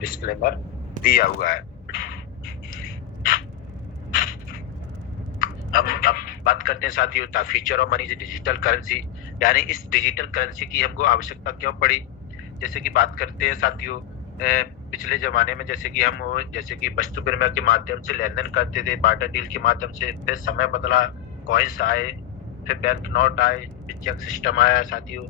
Disclaimer दिया हुआ है। अब बात करते हैं साथियों the future of money digital currency, यानी इस डिजिटल करेंसी की हमको आवश्यकता क्यों पड़ी। जैसे कि बात करते हैं साथियों, पिछले जमाने में जैसे कि वस्तु विनिमय के माध्यम से लेन देन करते थे, बार्टर डील के माध्यम से। फिर समय बदला, कॉइन्स आए, फिर बैंक नोट आए, फिर चेक सिस्टम आया साथियों,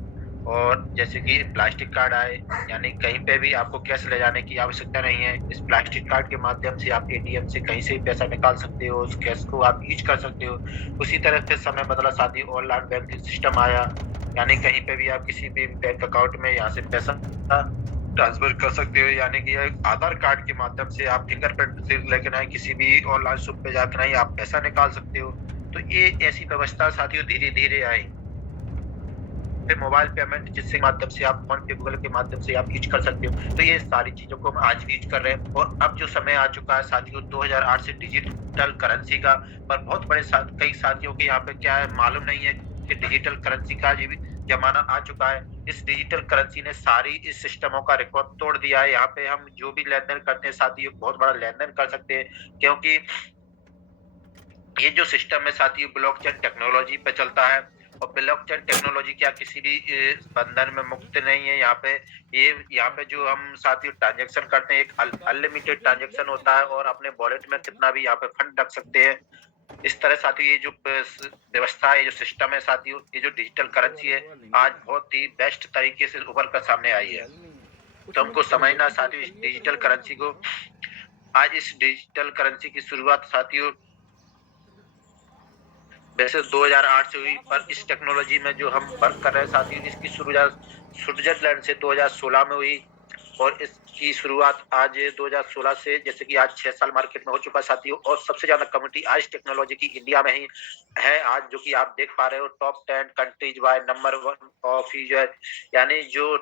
और जैसे कि प्लास्टिक कार्ड आए, यानी कहीं पे भी आपको कैश ले जाने की आवश्यकता नहीं है। इस प्लास्टिक कार्ड के माध्यम से आप एटीएम से कहीं से भी पैसा निकाल सकते हो, उस कैश को आप यूज कर सकते हो। उसी तरह फिर समय बदला साथियों, ऑनलाइन बैंकिंग सिस्टम आया, यानी कहीं पे भी आप किसी भी बैंक अकाउंट में यहाँ से पैसा ट्रांसफर कर सकते हो। यानी कि आधार कार्ड के माध्यम से आप फिंगरप्रिंट से लेकर नहीं, किसी भी ऑनलाइन शॉप पे जाकर नहीं, आप पैसा निकाल सकते हो। तो ये ऐसी व्यवस्था साथियों धीरे धीरे आई। फिर मोबाइल पेमेंट, जिसके माध्यम से आप फोन पे, गूगल के माध्यम से आप यूज कर सकते हो। तो ये सारी चीजों को हम आज भी यूज कर रहे हैं। और अब जो समय आ चुका है साथियों 2008 से डिजिटल करेंसी का, पर बहुत बड़े कई साथियों के यहाँ पे क्या है मालूम नहीं है कि डिजिटल करेंसी का भी जमाना आ चुका है। इस डिजिटल करेंसी ने सारी इस सिस्टमों का रिकॉर्ड तोड़ दिया है। यहाँ पे हम जो भी लेन देन करते हैं साथियों, बहुत बड़ा लेन देन कर सकते हैं, क्योंकि ये जो सिस्टम है साथियों ब्लॉकचेन टेक्नोलॉजी पे चलता है। और ब्लॉकचेन टेक्नोलॉजी क्या किसी भी बंधन में मुक्त नहीं है। यहाँ पे जो हम साथियों ट्रांजेक्शन करते हैं, एक अनलिमिटेड ट्रांजेक्शन होता है, और अपने वॉलेट में कितना भी यहाँ पे फंड रख सकते हैं। इस तरह साथियों ये जो व्यवस्था है, जो सिस्टम है साथियों, ये जो डिजिटल करेंसी है, आज बहुत ही बेस्ट तरीके से उभर कर सामने आई है। तो हमको समझना साथियों इस डिजिटल करेंसी को। आज इस डिजिटल करेंसी की शुरुआत साथियों वैसे 2008 से हुई, पर इस टेक्नोलॉजी में जो हम वर्क कर रहे हैं साथियों, इसकी शुरुआत स्विट्जरलैंड से 2016 में हुई। और इसकी शुरुआत आज 2016 से, जैसे कि आज 6 साल मार्केट में हो चुका है साथियों। और सबसे ज्यादा कम्युनिटी आज टेक्नोलॉजी की इंडिया में ही है आज, जो कि आप देख पा रहे हो top 10 countries by number 1 of user, यानी जो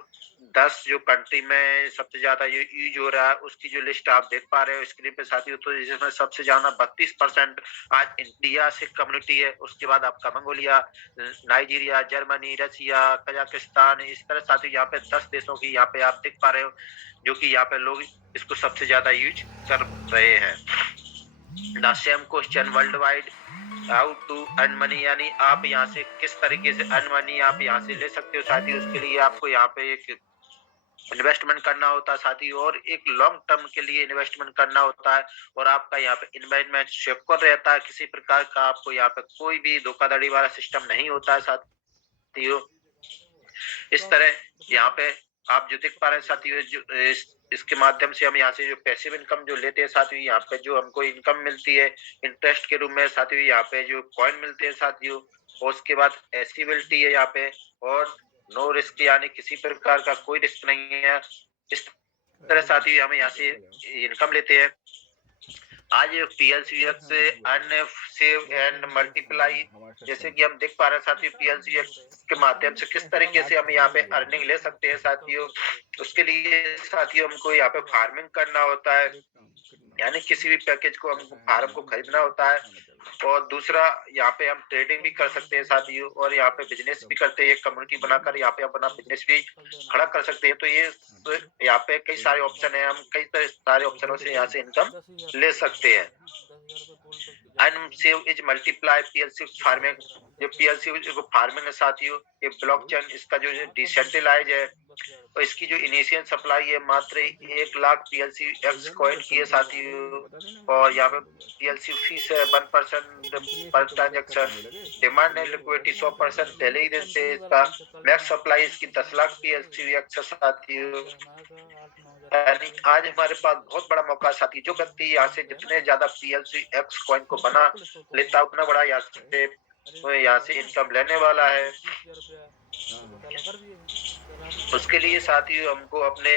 10 जो कंट्री में सबसे ज्यादा यूज हो रहा है, उसकी जो लिस्ट आप देख पा रहे हो स्क्रीन पे साथियों। तो इसमें सबसे ज्यादा 32% आज इंडिया से कम्युनिटी है। उसके बाद आपका मंगोलिया, नाइजीरिया, जर्मनी, रसिया, कजाकिस्तान, इस तरह साथियों यहाँ पे 10 देशों की यहाँ पे आप देख पा रहे हो, जो कि यहाँ पे लोग इसको सबसे ज्यादा यूज कर रहे हैं। The same question world wide, how to earn money, यानी आप यहाँ से किस तरीके से अर्न मनी आप यहाँ से ले सकते हो साथियों। उसके लिए आपको यहाँ पे एक इन्वेस्टमेंट करना होता है साथियों, और एक लॉन्ग टर्म के लिए इन्वेस्टमेंट करना होता है। और आपका यहाँ पे इन्वेस्टमेंट सिक्योर रहता है, किसी प्रकार का आपको यहाँ पे कोई भी धोखाधड़ी वाला सिस्टम नहीं होता है साथियों। इस तरह यहाँ पे आप जो देख पा रहे हैं साथियों, जो इसके माध्यम से हम यहाँ से जो पैसिव इनकम जो लेते हैं साथियों, यहाँ पे जो हमको इनकम मिलती है इंटरेस्ट के रूप में साथियों, यहाँ पे जो कॉइन मिलते हैं साथियों। और उसके बाद एसिबिलिटी है यहाँ पे, और नो रिस्क, यानी किसी प्रकार का कोई रिस्क नहीं है। इस तरह साथियों हम यहाँ से इनकम लेते हैं। आज पीएलसीएक्स अर्न सेव एंड मल्टीप्लाई, जैसे कि हम देख पा रहे हैं साथियों पीएलसीएक्स के माध्यम से किस तरीके से हम यहाँ पे अर्निंग ले सकते हैं साथियों। उसके लिए साथियों हमको यहाँ पे फार्मिंग करना होता है, यानी किसी भी पैकेज को हमको फार्म को खरीदना होता है। और दूसरा यहाँ पे हम ट्रेडिंग भी कर सकते हैं साथियों, और यहाँ पे बिजनेस भी करते हैं, एक कम्युनिटी बनाकर यहाँ पे अपना बिजनेस भी खड़ा कर सकते हैं। तो ये यहाँ पे कई सारे ऑप्शन है, हम कई सारे ऑप्शनों से यहाँ से इनकम ले सकते हैं। And save is multiply PLC farming, जो पीएलसी फार्मिंग है साथियों, ये ब्लॉकचेन इसका जो डिसेंट्रलाइज है, और इसकी जो इनिशियल सप्लाई है मात्र 1 लाख पीएलसी एक्स कॉइन की है साथियों। और यहाँ पे पीएलसी फीस है 1% पर ट्रांजेक्शन। डिमांड है लिक्विडिटी 100% पहले ही दिन से इसका। मैक्स सप्लाई इसकी 10 लाख पीएलसी एक्स साथियों। यानी आज हमारे पास बहुत बड़ा मौका साथी, जो व्यक्ति यहाँ से जितने ज्यादा पीएलसी एक्स कॉइन को बना लेता उतना बड़ा यहाँ से इनकम लेने वाला है। उसके लिए साथियों हमको अपने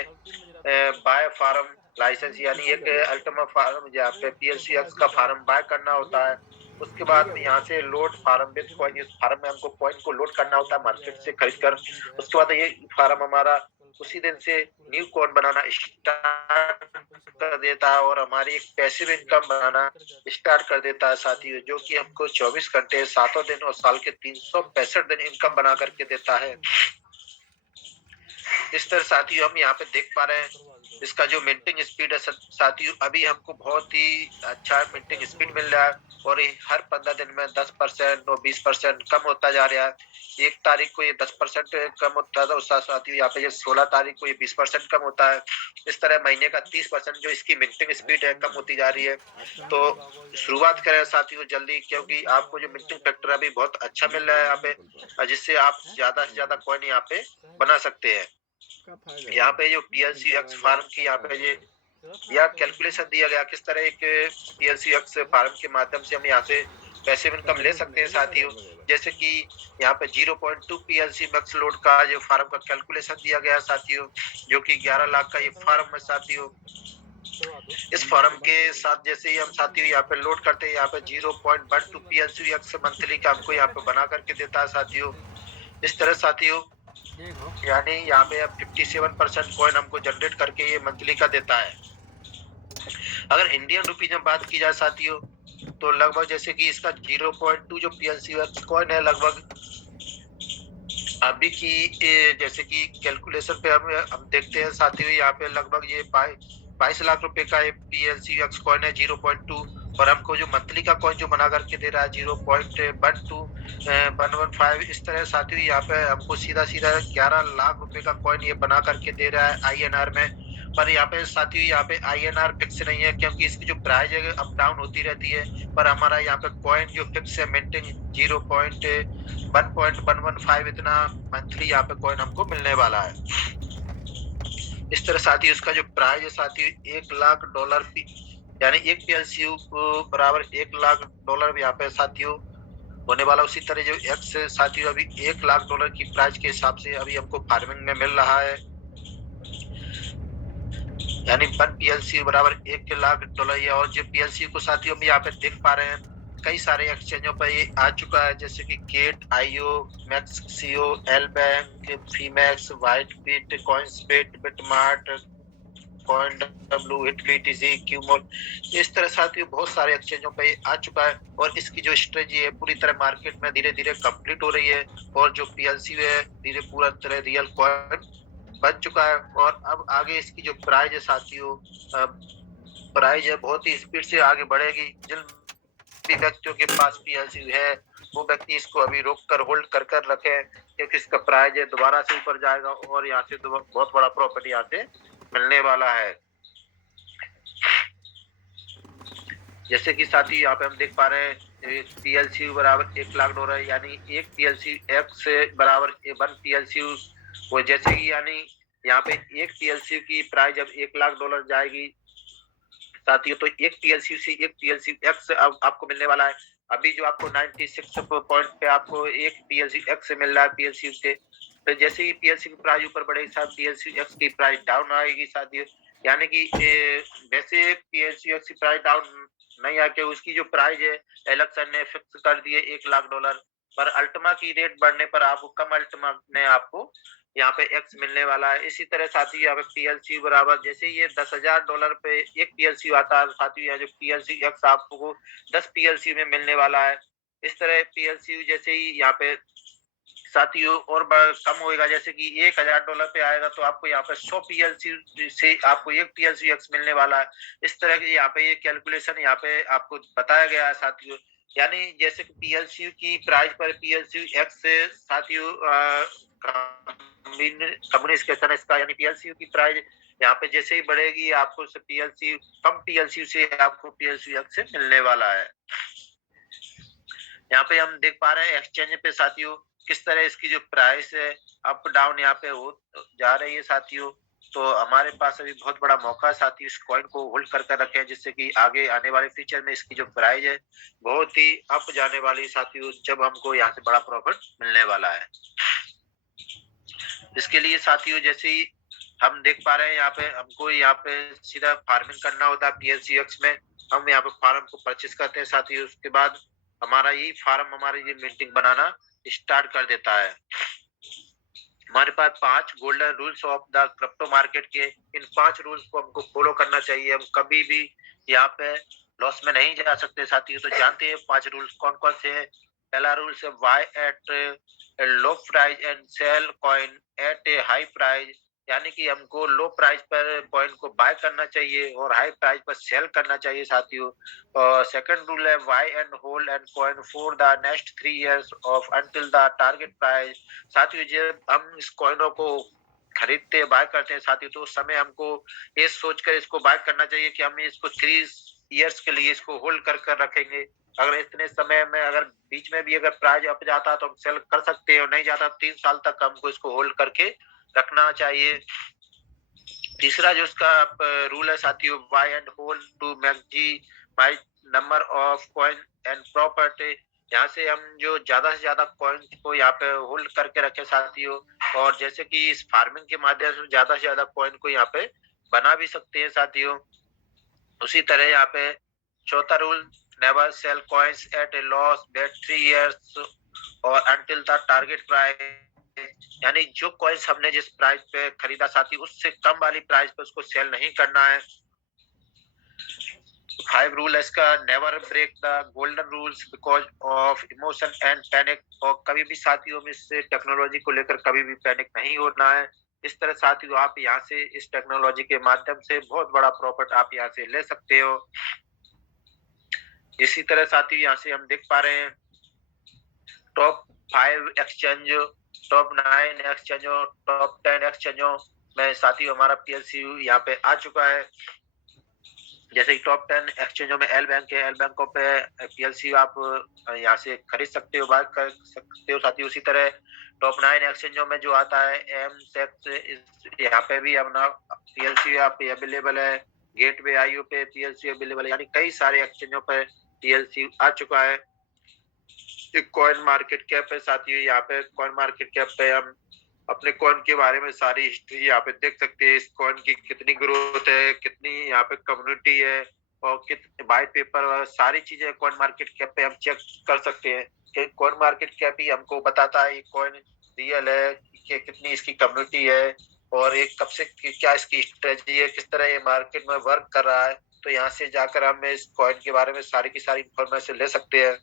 बाय फार्म लाइसेंस, यानी एक अल्टीमा फार्म जहाँ पे पीएलसी एक्स का फार्म बाय करना होता है। उसके बाद में यहाँ से लोड फार्म विद कॉइन, इस फार्म में हमको कॉइन को लोड करना होता है मार्केट से खरीद कर। उसके बाद ये फार्म हमारा उसी दिन से न्यू कोड बनाना स्टार्ट कर देता है, और हमारी एक पैसिव इनकम बनाना स्टार्ट कर देता है साथियों, जो कि हमको 24 घंटे 7 दिन और साल के 365 दिन इनकम बना करके देता है। इस तरह साथियों हम यहाँ पे देख पा रहे हैं इसका जो मिंटिंग स्पीड है साथियों, अभी हमको बहुत ही अच्छा मिंटिंग स्पीड मिल रहा है और ये हर 15 दिन में 10% और 20% कम होता जा रहा है। 1 तारीख को ये 10% कम होता था, उस साथियों यहाँ पे ये 16 तारीख को ये 20% कम होता है। इस तरह महीने का 30% जो इसकी मिंटिंग स्पीड है कम होती जा रही है। तो शुरुआत करें साथियों जल्दी, क्योंकि आपको जो मिंटिंग फैक्टर अभी बहुत अच्छा मिल रहा है यहाँ पे, जिससे आप ज्यादा से ज्यादा कॉइन यहाँ पे बना सकते हैं। यहाँ पे जो PLCX फार्म की यहाँ पे ये यह कैलकुलेशन दिया गया किस तरह एक PLCX फार्म के माध्यम से हम यहाँ से पैसे इनकम ले सकते हैं साथियों। जैसे कि यहाँ पे 0.2 PLC मैक्स लोड का जो फार्म का कैलकुलेशन दिया गया साथियों, जो कि 11 लाख का ये फार्म है साथियों। इस फार्म के साथ जैसे ही हम साथियों यहाँ पे लोड करते हैं, यहाँ पे 0.12 PLCX मंथली का हमको यहाँ पे बना करके देता है साथियों। इस तरह साथियों यानी यहाँ पे 57% कॉइन हमको जनरेट करके ये मंथली का देता है। अगर इंडियन रुपीज में बात की जाए साथियों, तो लगभग जैसे कि इसका 0.2 जो PLCX कॉइन है, लगभग अभी की जैसे कि कैलकुलेशन पे हम देखते हैं साथियों, यहाँ पे लगभग ये 22 लाख रुपए का PLCX कॉइन है 0.2, और हमको जो मंथली का कॉइन जो बना करके दे रहा है 0.115। इस तरह साथियों यहाँ पे हमको सीधा सीधा 11 लाख रुपए का कॉइन ये बना करके दे रहा है INR में। पर यहाँ पे साथियों यहाँ पे INR फिक्स नहीं है, क्योंकि इसकी जो प्राइस है अप डाउन होती रहती है। पर हमारा यहाँ पे कॉइन जो फिक्स है मेंटेन 0.115 इतना मंथली यहाँ पे कॉइन हमको मिलने वाला है। इस तरह साथियों इसका जो प्राइस है साथियों $1 लाख, यानी एक PLCU बराबर $1 लाख यहाँ पे साथियों होने वाला। उसी तरह जो एक्स साथियों अभी $1 लाख की प्राइस के हिसाब से अभी हमको फार्मिंग में मिल रहा है, यानी 1 PLCU बराबर $1 लाख। और जो PLCU को साथियों हम यहाँ पे देख पा रहे हैं, कई सारे एक्सचेंजों पर ये आ चुका है, जैसे कि गेट, IO, मैक्सियो, L bank, Phemex, white bit, Coinsbit, BitMart, coin W, HitBTC, क्यूमोल। इस तरह साथियों बहुत सारे एक्सचेंजों पे आ चुका है, और इसकी जो स्ट्रेटजी है पूरी तरह मार्केट में धीरे धीरे कंप्लीट हो रही है, और जो PLCU है धीरे पूरा तरह रियल कॉइन बन चुका है। और अब आगे इसकी जो प्राइस है साथियों, प्राइस है बहुत ही स्पीड से आगे बढ़ेगी। जिन भी व्यक्तियों के पास PLCU है वो व्यक्ति इसको अभी रोक कर होल्ड कर कर रखे, क्योंकि इसका प्राइस है दोबारा से ऊपर जाएगा और यहाँ से बहुत बड़ा प्रॉफिट यहाँ से मिलने वाला है। जैसे कि साथी यहाँ पे हम देख पा रहे हैं PLCU बराबर $1 लाख, यानी एक PLCX बराबर 1 PLCU। वो जैसे कि यानी यहाँ पे एक PLCU की प्राइस जब $1 लाख जाएगी साथियों, तो एक PLCU से एक PLCX अब आपको मिलने वाला है। अभी जो आपको 96 पॉइंट पे आपको एक PLCX से मिल रहा है PLCU से। तो जैसे ही PLCU की प्राइस ऊपर बढ़ेगी साथ PLCX की प्राइस डाउन आएगी साथियों, यानी कि वैसे PLCX की प्राइस डाउन नहीं आके उसकी जो प्राइस है इलेक्शन ने फिक्स कर दिए $1 लाख, पर अल्टमा की रेट बढ़ने पर आपको कम अल्टमा ने आपको यहाँ पे एक्स मिलने वाला है। इसी तरह साथियों यहाँ पे PLCU बराबर जैसे ये $10,000 पे एक PLCU आता है साथियों, यहाँ जो PLCX आपको 10 PLCU में मिलने वाला है। इस तरह PLCU जैसे ही यहाँ पे साथियों और कम होएगा, जैसे कि $1,000 पे आएगा तो आपको यहाँ पे 100 PLCU से आपको एक PLCX मिलने वाला है। इस तरह की यहाँ पे ये कैलकुलेशन यहाँ पे आपको बताया गया है साथियों। यानी जैसे कि PLCU की प्राइस पर PLCX से साथियों कम्युनिकेशन इसका, यानी PLCU की प्राइस यहाँ पे जैसे ही बढ़ेगी आपको PLCU कम PLCU से आपको PLCX से मिलने वाला है। यहाँ पे हम देख पा रहे हैं एक्सचेंज पे साथियों किस तरह इसकी जो प्राइस है अप डाउन यहाँ पे हो जा रही है साथियों। तो हमारे पास अभी बहुत बड़ा मौका है साथियों इस कॉइन को होल्ड कर रखें, जिससे कि आगे आने वाले फ्यूचर में इसकी जो प्राइस है बहुत ही अप जाने वाली साथियों, जब हमको यहाँ से बड़ा प्रॉफिट मिलने वाला है। इसके लिए साथियों जैसे ही हम देख पा रहे हैं यहाँ पे हमको यहाँ पे सीधा फार्मिंग करना होता है PLCX में। हम यहाँ पे फार्म को परचेस करते हैं साथियों, उसके बाद हमारा यही फार्म हमारे ये मिंटिंग बनाना स्टार्ट कर देता है। हमारे पास 5 golden rules of the crypto market के, इन 5 रूल्स को हमको फॉलो करना चाहिए। हम कभी भी यहाँ पे लॉस में नहीं जा सकते साथियों। तो जानते हैं 5 रूल्स कौन कौन से हैं। पहला रूल है buy at low price and sell coin at a high price. यानी कि हमको लो प्राइस पर कॉइन को बाय करना चाहिए और हाई प्राइस पर सेल करना चाहिए साथियों। और सेकंड रूल है buy and hold and coin for the next 3 years of until the target price. साथियों जब हम इस कॉइनों को खरीदते हैं बाय करते हैं साथियों, तो उस समय हमको ये सोचकर इसको बाय करना चाहिए कि हम इसको 3 years के लिए इसको होल्ड कर कर रखेंगे। अगर इतने समय में अगर बीच में भी अगर प्राइस अप जाता है तो हम सेल कर सकते हैं, और नहीं जाता 3 साल तक हमको इसको होल्ड करके रखना चाहिए। तीसरा जो इसका रूल है साथियों, buy and hold to maximise number of coin and property. यहाँ से हम जो ज्यादा से ज्यादा कॉइन को यहाँ पे होल्ड करके रखे साथियों, और जैसे कि इस फार्मिंग के माध्यम से ज्यादा से ज्यादा कॉइन को यहाँ पे बना भी सकते हैं साथियों। उसी तरह यहाँ पे चौथा rule, never sell coins at a loss wait 3 years और अंटिल द टारगेट प्राइस। यानी जो कॉइन्स हमने जिस प्राइस पे खरीदा साथी, उससे कम वाली प्राइस पे उसको सेल नहीं करना है। 5 रूल है इसका, never break the golden rules because of emotion and panic. और कभी भी साथियों में इससे टेक्नोलॉजी को लेकर कभी भी पैनिक नहीं होना है। इस तरह साथियों आप यहाँ से इस टेक्नोलॉजी के माध्यम से बहुत बड़ा प्रॉफिट आप यहाँ से ले सकते हो। इसी तरह साथियों यहाँ से हम देख पा रहे हैं टॉप 5 एक्सचेंज, टॉप 9 एक्सचेंजों, टॉप 10 एक्सचेंजों में साथियों हमारा पीएलसी यहाँ पे आ चुका है। जैसे कि टॉप 10 एक्सचेंजों में एल बैंक है, एल बैंकों पे पीएलसी आप यहाँ से खरीद सकते हो, बाय कर सकते हो साथियों। उसी तरह टॉप 9 एक्सचेंजों में जो आता है एम सेक्स, यहाँ पे भी अपना पीएलसी यहाँ पे अवेलेबल है। गेटवे आईओ पे पीएलसी अवेलेबल है, यानी कई सारे एक्सचेंजों पे पीएलसी आ चुका है। कॉइन मार्केट कैप है साथियों, यहाँ पे कॉइन मार्केट कैप पे हम अपने कॉइन के बारे में सारी हिस्ट्री यहाँ पे देख सकते हैं। इस कॉइन की कितनी ग्रोथ है, कितनी यहाँ पे कम्युनिटी है, और कितने वाइट पेपर और सारी चीजें कॉइन मार्केट कैप पे हम चेक कर सकते हैं कि कॉइन मार्केट कैप ही हमको बताता है ये कॉइन रियल है कि कितनी इसकी कम्युनिटी है, और एक कब से क्या इसकी स्ट्रेटजी है, किस तरह ये मार्केट में वर्क कर रहा है। तो यहाँ से जाकर हम इस कॉइन के बारे में सारी की सारी इंफॉर्मेशन ले सकते हैं।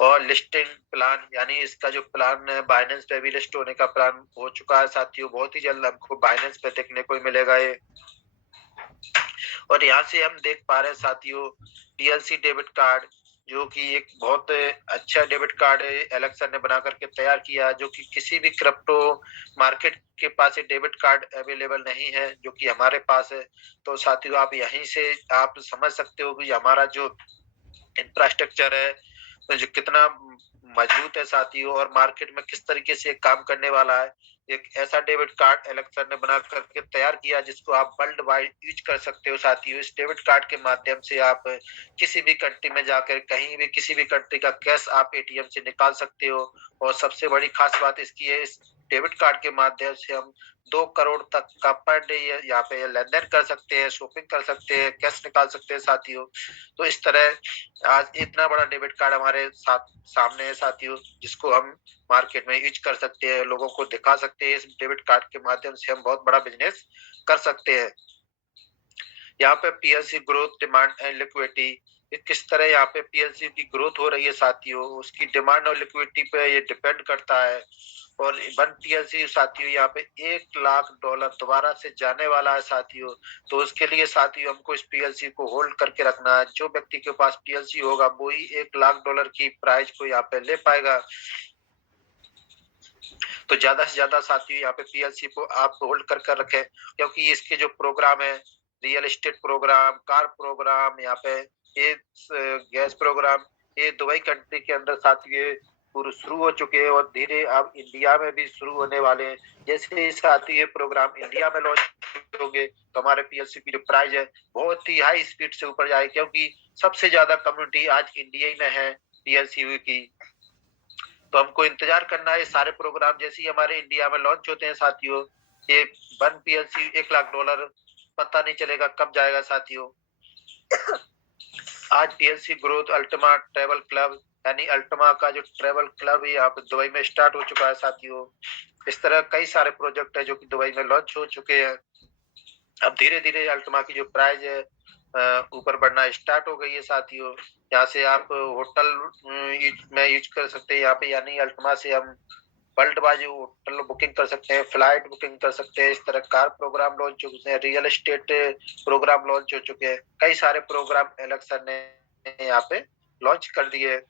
और लिस्टिंग प्लान, यानी इसका जो प्लान है बाइनेंस पे भी लिस्ट होने का प्लान हो चुका है साथियों। बहुत ही जल्द हमको बाइनेंस पे देखने को मिलेगा ये। और यहाँ से हम देख पा रहे हैं साथियों पीएलसी डेबिट कार्ड, जो कि एक बहुत अच्छा डेबिट कार्ड है एलेक्सन ने बना करके तैयार किया, जो कि किसी भी क्रिप्टो मार्केट के पास ये डेबिट कार्ड अवेलेबल नहीं है, जो कि हमारे पास है। तो साथियों आप यहीं से आप समझ सकते हो कि हमारा जो इंफ्रास्ट्रक्चर है तो जो कितना मजबूत है साथियों, और मार्केट में किस तरीके से काम करने वाला है। एक ऐसा डेबिट कार्ड एलेक्सन ने बना करके तैयार किया जिसको आप वर्ल्ड वाइड यूज कर सकते हो साथियों। इस डेबिट कार्ड के माध्यम से आप किसी भी कंट्री में जाकर कहीं भी किसी भी कंट्री का कैश आप एटीएम से निकाल सकते हो। और सबसे बड़ी खास बात इसकी है, इस डेबिट कार्ड के माध्यम से हम 2 करोड़ तक का पर डे यहाँ पे लेन देन कर सकते हैं, शॉपिंग कर सकते हैं, कैश निकाल सकते हैं साथियों। तो इस तरह आज इतना बड़ा डेबिट कार्ड हमारे साथ सामने है साथियों, जिसको हम मार्केट में यूज कर सकते हैं, लोगों को दिखा सकते हैं। इस डेबिट कार्ड के माध्यम से हम बहुत बड़ा बिजनेस कर सकते हैं। यहाँ पे PLC growth, demand and liquidity, किस तरह यहाँ पे पीएलसी की ग्रोथ हो रही है साथियों, उसकी डिमांड और लिक्विडिटी पे ये डिपेंड करता है। और 1 पीएलसी साथियों यहाँ पे $1 लाख दोबारा से जाने वाला है साथियों। तो उसके लिए साथियों हमको इस पीएलसी को होल्ड करके रखना है। जो व्यक्ति के पास पीएलसी होगा वो ही $1 लाख की प्राइस को यहाँ पे ले पाएगा। तो ज्यादा से ज्यादा साथियों यहाँ पे पीएलसी को आप होल्ड कर कर रखें, क्योंकि इसके जो प्रोग्राम है, real estate programme, car programme, यहाँ पे ये गैस प्रोग्राम, ये दुबई कंट्री के अंदर साथियों पूरे शुरू हो चुके हैं, और धीरे अब इंडिया में भी शुरू होने वाले हैं। जैसे ही साथियों ये प्रोग्राम इंडिया में लॉन्च होंगे तो हमारे पीएलसी की जो प्राइस है बहुत ही हाई स्पीड से ऊपर जाएगी, क्योंकि सबसे ज्यादा कम्युनिटी आज इंडिया ही में है पीएलसी की। तो हमको इंतजार करना है सारे प्रोग्राम जैसे ही हमारे इंडिया में लॉन्च होते हैं साथियों। ये 1 पीएलसी $1 लाख पता नहीं चलेगा कब जाएगा साथियों। आज PLC growth Ultima travel club, यानी अल्टीमा का जो ट्रेवल क्लब है यहाँ पे दुबई में स्टार्ट हो चुका है साथियों। इस तरह कई सारे प्रोजेक्ट है जो कि दुबई में लॉन्च हो चुके हैं। अब धीरे धीरे अल्टीमा की जो प्राइस है ऊपर बढ़ना स्टार्ट हो गई है साथियों। यहाँ से आप होटल में यूज कर सकते हैं यहाँ पे, यानी अल्टीमा से हम वर्ल्ड वाइज होटल बुकिंग कर सकते हैं, फ्लाइट बुकिंग कर सकते हैं। इस तरह कार प्रोग्राम लॉन्च हो चुके हैं, रियल एस्टेट प्रोग्राम लॉन्च हो चुके हैं, कई सारे प्रोग्राम इलेक्शन ने यहाँ पे लॉन्च कर दिए।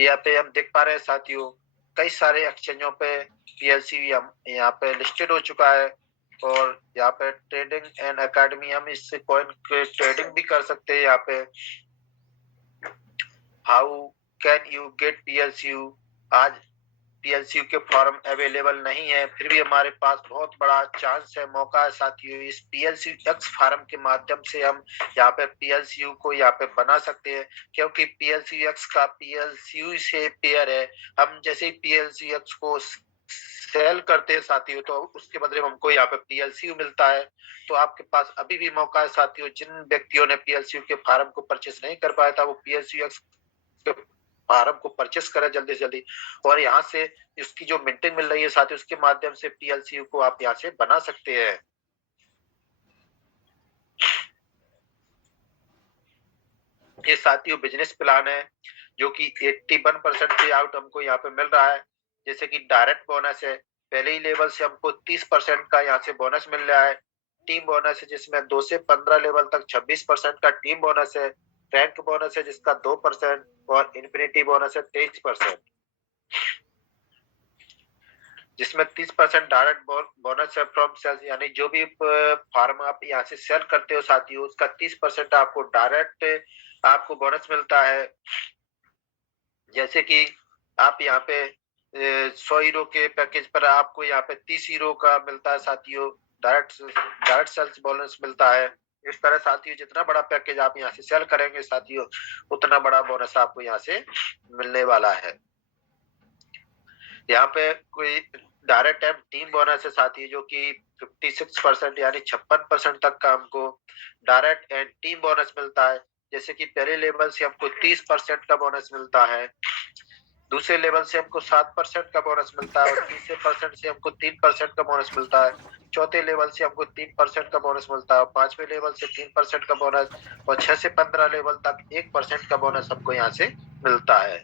यहाँ पे हम देख पा रहे हैं साथियों, कई सारे एक्सचेंजों पे पीएलसी यहाँ पे लिस्टेड हो चुका है। और यहाँ पे ट्रेडिंग एंड एकेडमी, हम इससे कॉइन के ट्रेडिंग भी कर सकते हैं। यहाँ पे how can you get PLCU, आज पीएलसीयू के फॉर्म अवेलेबल नहीं है, फिर भी हमारे पास बहुत बड़ा चांस है, मौका है साथियों। इस पीएलसीयू एक्स फॉर्म के माध्यम से हम यहाँ पे पीएलसीयू को यहाँ पे बना सकते हैं, क्योंकि पीएलसीयू एक्स का पीएलसीयू से पेयर है। हम जैसे ही पीएलसीयू एक्स को सेल करते हैं साथियों, तो उसके बदले में हमको यहाँ पे पीएलसीयू मिलता है। तो आपके पास अभी भी मौका है साथियों, जिन व्यक्तियों ने पीएलसीयू के फॉर्म को परचेस नहीं कर पाया था, वो पीएलसीयू एक्स फॉर्म को परचेस करें जल्दी से जल्दी। और यहाँ से इसकी जो मिंटिंग मिल रही है साथियों, उसके माध्यम से पीएलसीयू को आप यहाँ से बना सकते हैं। ये साथियों बिजनेस प्लान है जो कि 81% पे आउट हमको यहाँ पे मिल रहा है। जैसे कि डायरेक्ट बोनस है, पहले ही लेवल से हमको 30% का यहाँ से बोनस मिल रहा है। टीम बोनस है जिसमें 2 से 15 लेवल तक 26% का टीम बोनस है। रैंक बोनस है जिसका 2% और इन्फिनिटी बोनस है 23%, जिसमें 30% डायरेक्ट बोनस है फ्रॉम सेल्स, यानी जो भी फार्म आप यहाँ से सेल करते हो साथियों, उसका 30% आपको डायरेक्ट आपको बोनस मिलता है। जैसे कि आप यहाँ पे 100 हीरो के पैकेज पर आपको यहाँ पे 30 हीरो का मिलता है साथियों, डायरेक्ट सेल्स बोनस मिलता है। इस तरह साथियों जितना बड़ा पैकेज आप यहाँ से सेल करेंगे साथियों, उतना बड़ा बोनस आपको यहाँ से मिलने वाला है। यहाँ पे कोई डायरेक्ट एंड टीम बोनस है साथी, जो कि 56% यानी 56% तक का हमको डायरेक्ट एंड टीम बोनस मिलता है। जैसे कि पहले लेवल से हमको 30% का बोनस मिलता है, दूसरे लेवल से हमको 7% का बोनस मिलता है, और तीसरे परसेंट से हमको 3% का बोनस मिलता है, चौथे लेवल से हमको 3% का बोनस मिलता है, पांचवें लेवल से 3% का बोनस, और 6 से 15 लेवल तक 1% का बोनस हमको यहाँ से मिलता है।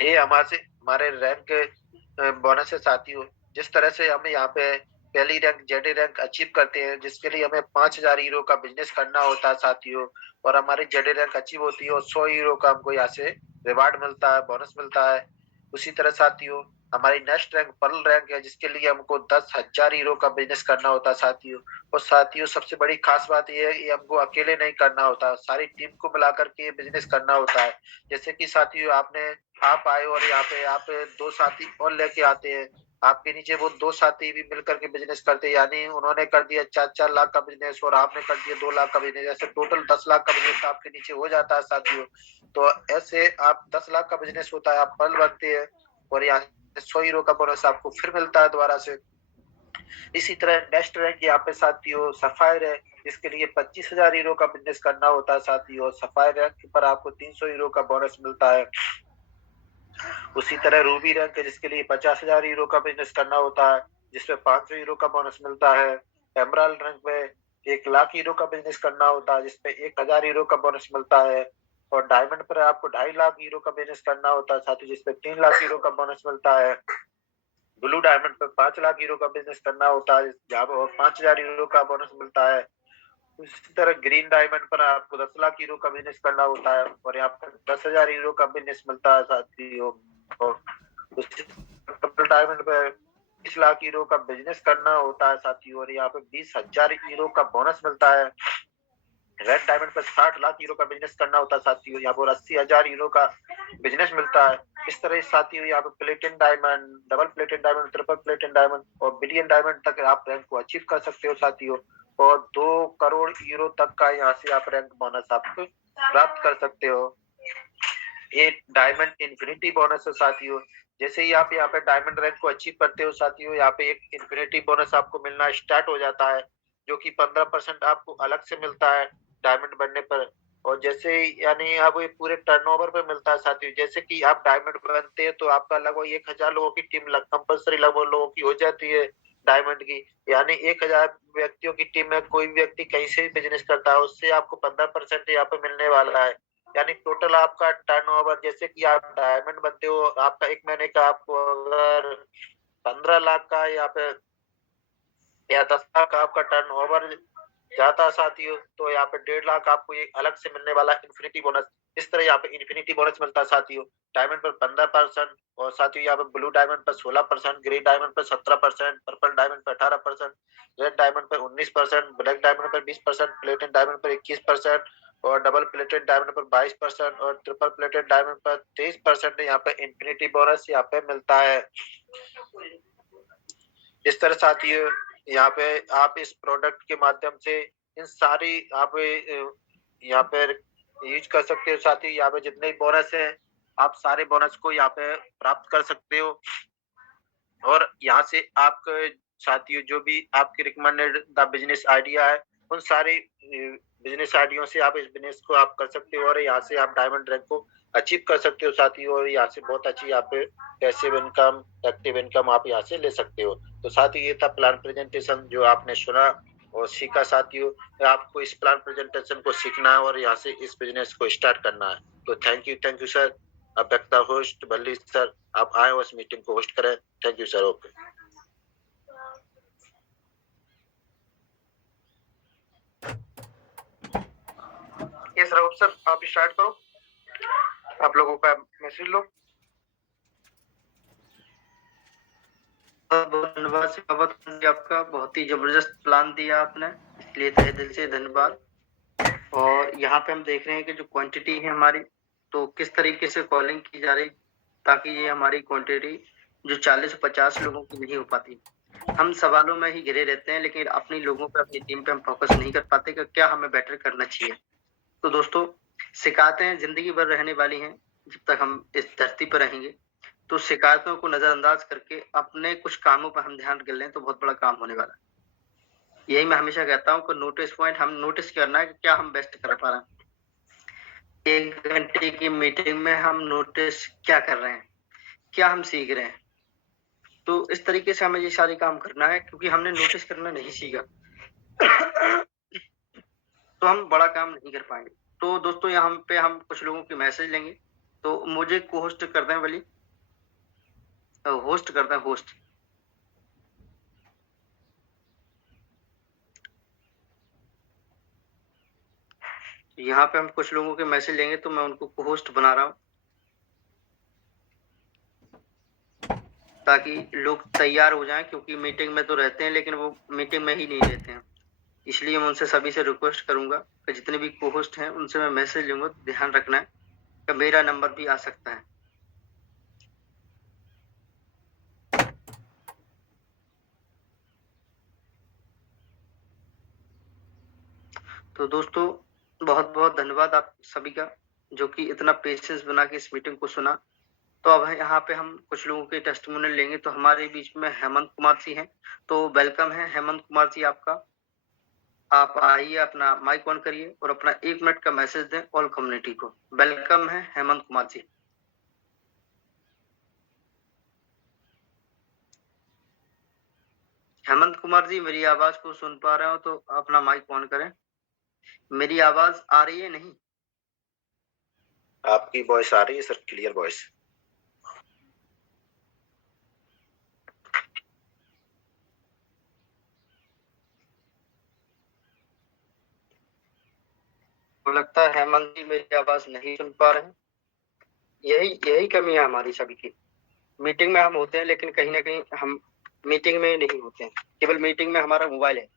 ये हमारे रैंक बोनस है साथियों। जिस तरह से हम यहाँ पे पहली रैंक जेडी रैंक अचीव करते हैं, जिसके लिए हमें 5000 हीरो का बिजनेस करना होता है साथियों, और हमारी जेडी रैंक अचीव होती है और 100 हीरो का हमको यहाँ से रिवार्ड मिलता है, बोनस मिलता है। उसी तरह साथियों हमारी नेक्स्ट रैंक पर्ल रैंक है, जिसके लिए हमको 10,000 हीरो का बिजनेस करना होता है साथियों। और साथियों सबसे बड़ी खास बात यह है कि हमको अकेले नहीं करना होता, सारी टीम को मिलाकर के बिजनेस करना होता है। जैसे कि साथियों आप आए और यहाँ पे आप 2 साथी और लेके आते हैं, आपके नीचे वो 2 साथी भी मिलकर के बिजनेस करते हैं, यानी उन्होंने कर दिया 4-4 लाख का बिजनेस और आपने कर दिया 2 लाख का बिजनेस, ऐसे टोटल 10 लाख का बिजनेस आपके नीचे हो जाता है साथियों। तो ऐसे आप 10 लाख का बिजनेस होता है, आप पर्ल बनते हैं, और यहाँ 100 हीरो का बोनस आपको फिर मिलता है दोबारा से। इसी तरह नेक्स्ट रैंक यहाँ पे साथियों सफायर है, जिसके लिए 25,000 हीरो का बिजनेस करना होता है साथियों। सफायर रैंक पर आपको 300 हीरो का बोनस मिलता है। उसी तरह रूबी रैंक है, जिसके लिए 50,000 हीरो का बिजनेस करना होता है, जिसमें 500 हीरो का बोनस मिलता है। एमराल्ड रैंक में 1 लाख हीरो का बिजनेस करना होता है, जिसपे 1000 हीरो का बोनस मिलता है। और डायमंड पर आपको 2.5 लाख हीरो का बिजनेस करना होता है साथियों, जिसपे 3 लाख हीरो का बोनस मिलता है। ब्लू डायमंड पर 5 लाख हीरो का बिजनेस करना होता है, जहाँ पर 5,000 हीरो का बोनस मिलता है। इसी तरह ग्रीन डायमंड पर आपको 10 लाख हीरो का बिजनेस करना होता है, और यहाँ पर 10,000 हीरो का बिजनेस मिलता है साथियों। और पर्पल डायमंड पे 20 लाख हीरो का बिजनेस करना होता है साथियों, और यहाँ पे 20,000 हीरो का बोनस मिलता है। रेड डायमंड पे 60 लाख हीरो का बिजनेस करना होता है साथियों, यहाँ पर 80,000 हीरो का बिजनेस मिलता है। इस तरह साथियों यहाँ पे प्लेटिन diamond, double प्लेटिन diamond, triple प्लेटिन diamond और बिलियन डायमंड तक आप रैंक को अचीव कर सकते हो साथियों, और 2 करोड़ हीरो तक का यहाँ से आप रैंक बोनस आप प्राप्त कर सकते हो। ये डायमंड इन्फिनिटी बोनस है साथियों। जैसे ही आप यहाँ पे डायमंड रैंक को अचीव करते हो साथियों, यहाँ पे एक इन्फिनिटी बोनस आपको मिलना स्टार्ट हो जाता है, जो कि 15% आपको अलग से मिलता है डायमंड बनने पर। और जैसे यानी आपको ये पूरे टर्नओवर पे मिलता है साथियों। जैसे कि आप डायमंड बनते हैं तो आपका लगभग 1000 लोगों की टीम कंपल्सरी लगभग लोगों की हो जाती है डायमंड की, यानी 1000 व्यक्तियों की टीम में कोई भी व्यक्ति कहीं से भी बिजनेस करता है, उससे आपको 15% यहाँ पे मिलने वाला है। यानी टोटल आपका टर्नओवर, जैसे कि आप डायमंड बनते हो, आपका 1 महीने का आपको अगर 15 लाख का या 10 लाख का आपका टर्नओवर जाता है साथियों, तो यहाँ पे 1.5 लाख आपको ये अलग से मिलने वाला इन्फिनिटी बोनस। इस तरह यहाँ पे इन्फिनिटी बोनस मिलता है साथियों। डायमंड पर 15% और साथियों यहाँ पे ब्लू डायमंड पर 16%, ग्रे डायमंड पर 17%, पर्पल डायमंड पर 18%, रेड डायमंड पर 19%, ब्लैक डायमंड पर 20%, प्लेटिनम डायमंड पर 21% और डबल प्लेटेड डायमंड पर 22% और ट्रिपल प्लेटेड डायमंड पर 23% यहाँ पे इन्फिनिटी बोनस यहाँ पे मिलता है। इस तरह साथियों यहाँ पे आप इस प्रोडक्ट के माध्यम से इन सारी आप यहाँ पे यूज कर सकते हो साथियों। यहाँ पे जितने बोनस है आप सारे बोनस को यहाँ पे प्राप्त कर सकते हो और यहाँ से आप साथियों जो भी आपके रिकमेंडेड द बिजनेस आइडिया है उन सारे बिजनेस आइडियो से आप इस बिजनेस को आप कर सकते हो और यहाँ से आप डायमंड रैंक को अचीव कर सकते हो साथियों। और यहाँ से बहुत अच्छी यहाँ पे पैसिव इनकम, एक्टिव इनकम आप यहाँ से ले सकते हो। तो साथियों ये था प्लान प्रेजेंटेशन जो आपने सुना और सीखा साथियों। आपको इस प्लान प्रेजेंटेशन को सीखना है और यहाँ से इस बिजनेस को स्टार्ट करना है। तो थैंक यू सर। अब बैक होस्ट बल्ली सर, आप आए और इस मीटिंग को होस्ट करें। Thank you sir. Okay yes Raut sir, आप स्टार्ट करो। आप लोगों का मैसेज लो। बहुत धन्यवाद शेखावत जी, आपका बहुत ही जबरदस्त प्लान दिया आपने, इसलिए तहे दिल से धन्यवाद। और यहाँ पे हम देख रहे हैं कि जो क्वांटिटी है हमारी, तो किस तरीके से कॉलिंग की जा रही ताकि ये हमारी क्वांटिटी जो 40-50 लोगों की नहीं हो पाती। हम सवालों में ही घिरे रहते हैं लेकिन अपनी लोगों पे, अपनी टीम पे हम फोकस नहीं कर पाते कि क्या हमें बेटर करना चाहिए। तो दोस्तों शिकायतें जिंदगी भर रहने वाली हैं जब तक हम इस धरती पर रहेंगे। तो शिकायतों को नजरअंदाज करके अपने कुछ कामों पर हम ध्यान कर लें तो बहुत बड़ा काम होने वाला है। यही मैं हमेशा कहता हूँ कि नोटिस पॉइंट हम नोटिस करना है कि क्या हम बेस्ट कर पा रहे हैं। 1 घंटे की मीटिंग में हम नोटिस क्या कर रहे हैं, क्या हम सीख रहे हैं। तो इस तरीके से हमें ये सारे काम करना है क्योंकि हमने नोटिस करना नहीं सीखा तो हम बड़ा काम नहीं कर पाएंगे। तो दोस्तों यहाँ पे हम कुछ लोगों के मैसेज लेंगे, तो मुझे को होस्ट कर दें वाली, होस्ट कर दें होस्ट। यहाँ पे हम कुछ लोगों के मैसेज लेंगे तो मैं उनको को होस्ट बना रहा हूँ ताकि लोग तैयार हो जाएं, क्योंकि मीटिंग में तो रहते हैं लेकिन वो मीटिंग में ही नहीं रहते हैं। इसलिए मैं उनसे सभी से रिक्वेस्ट करूंगा कि जितने भी को होस्ट हैं उनसे मैं मैसेज लूंगा, ध्यान रखना है कि मेरा नंबर भी आ सकता है। तो दोस्तों बहुत बहुत धन्यवाद आप सभी का जो कि इतना पेशेंस बना के इस मीटिंग को सुना। तो अब यहाँ पे हम कुछ लोगों के टेस्टिमोनियल लेंगे। तो हमारे बीच में हेमंत कुमार जी हैं, तो वेलकम है हेमंत कुमार जी आपका। आप आइए, अपना माइक ऑन करिए और अपना 1 मिनट का मैसेज दें ऑल कम्युनिटी को। वेलकम है हेमंत कुमार जी। हेमंत कुमार जी मेरी आवाज को सुन पा रहे हो तो अपना माइक ऑन करें। मेरी आवाज आ रही है? नहीं, आपकी वॉइस आ रही है सर, क्लियर वॉइस। तो लगता है हेमंत जी मेरी आवाज नहीं सुन पा रहे हैं। यही कमी है हमारी सभी की। मीटिंग में हम होते हैं लेकिन कहीं ना कहीं हम मीटिंग में नहीं होते हैं, केवल मीटिंग में हमारा मोबाइल है।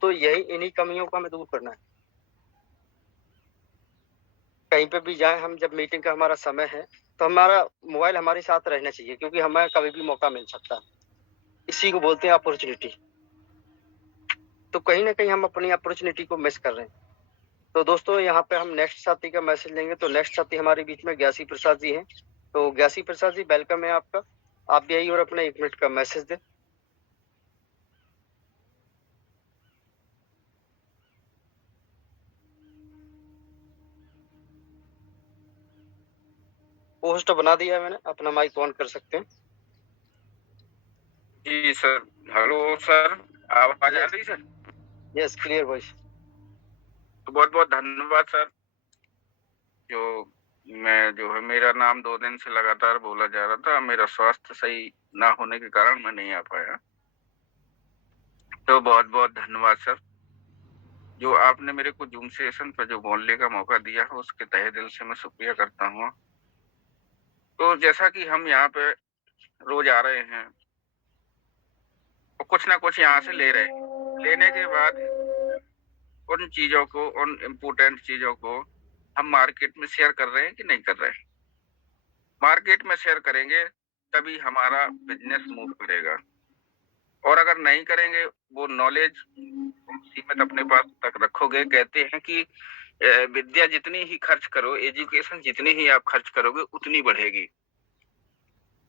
तो यही इन्हीं कमियों को हमें दूर करना है। कहीं पे भी जाए हम, जब मीटिंग का हमारा समय है तो हमारा मोबाइल हमारे साथ रहना चाहिए, क्योंकि हमें कभी भी मौका मिल सकता है। इसी को बोलते हैं अपॉर्चुनिटी। तो कहीं ना कहीं हम अपनी अपॉर्चुनिटी को मिस कर रहे हैं। तो दोस्तों यहाँ पे हम नेक्स्ट साथी का मैसेज लेंगे। तो नेक्स्ट साथी हमारे बीच में ज्ञासी प्रसाद जी हैं। तो ज्ञासी प्रसाद जी वेलकम है आपका। आप भी आइए और अपना 1 मिनट का मैसेज दें। पोस्ट बना दिया है मैंने, अपना माइक ऑन कर सकते हैं। जी सर। हेलो सर, आवाज आ रही सर? Yes, clear voice. तो बहुत बहुत धन्यवाद सर। जो है मेरा नाम 2 दिन से लगातार बोला जा रहा था, मेरा स्वास्थ्य सही ना होने के कारण मैं नहीं आ पाया। तो बहुत-बहुत धन्यवाद सर, जो आपने मेरे को ज़ूम सेशन पे जो बोलने का मौका दिया है, उसके तहे दिल से मैं शुक्रिया करता हूँ। तो जैसा कि हम यहाँ पे रोज़ आ रहे हैं, और कुछ ना कुछ यहाँ से ले रहे हैं। लेने के बाद उन चीज़ों को, उन इम्पोर्टेंट चीज़ों को हम मार्केट में शेयर कर रहे हैं कि नहीं कर रहे हैं? मार्केट में शेयर करेंगे, तभी हमारा बिज़नेस मूव करेगा। और अगर नहीं करेंगे, वो नॉलेज सीमित अपने पास तक रखोगे। कहते हैं कि विद्या जितनी ही खर्च करो, एजुकेशन जितनी ही आप खर्च करोगे, उतनी बढ़ेगी।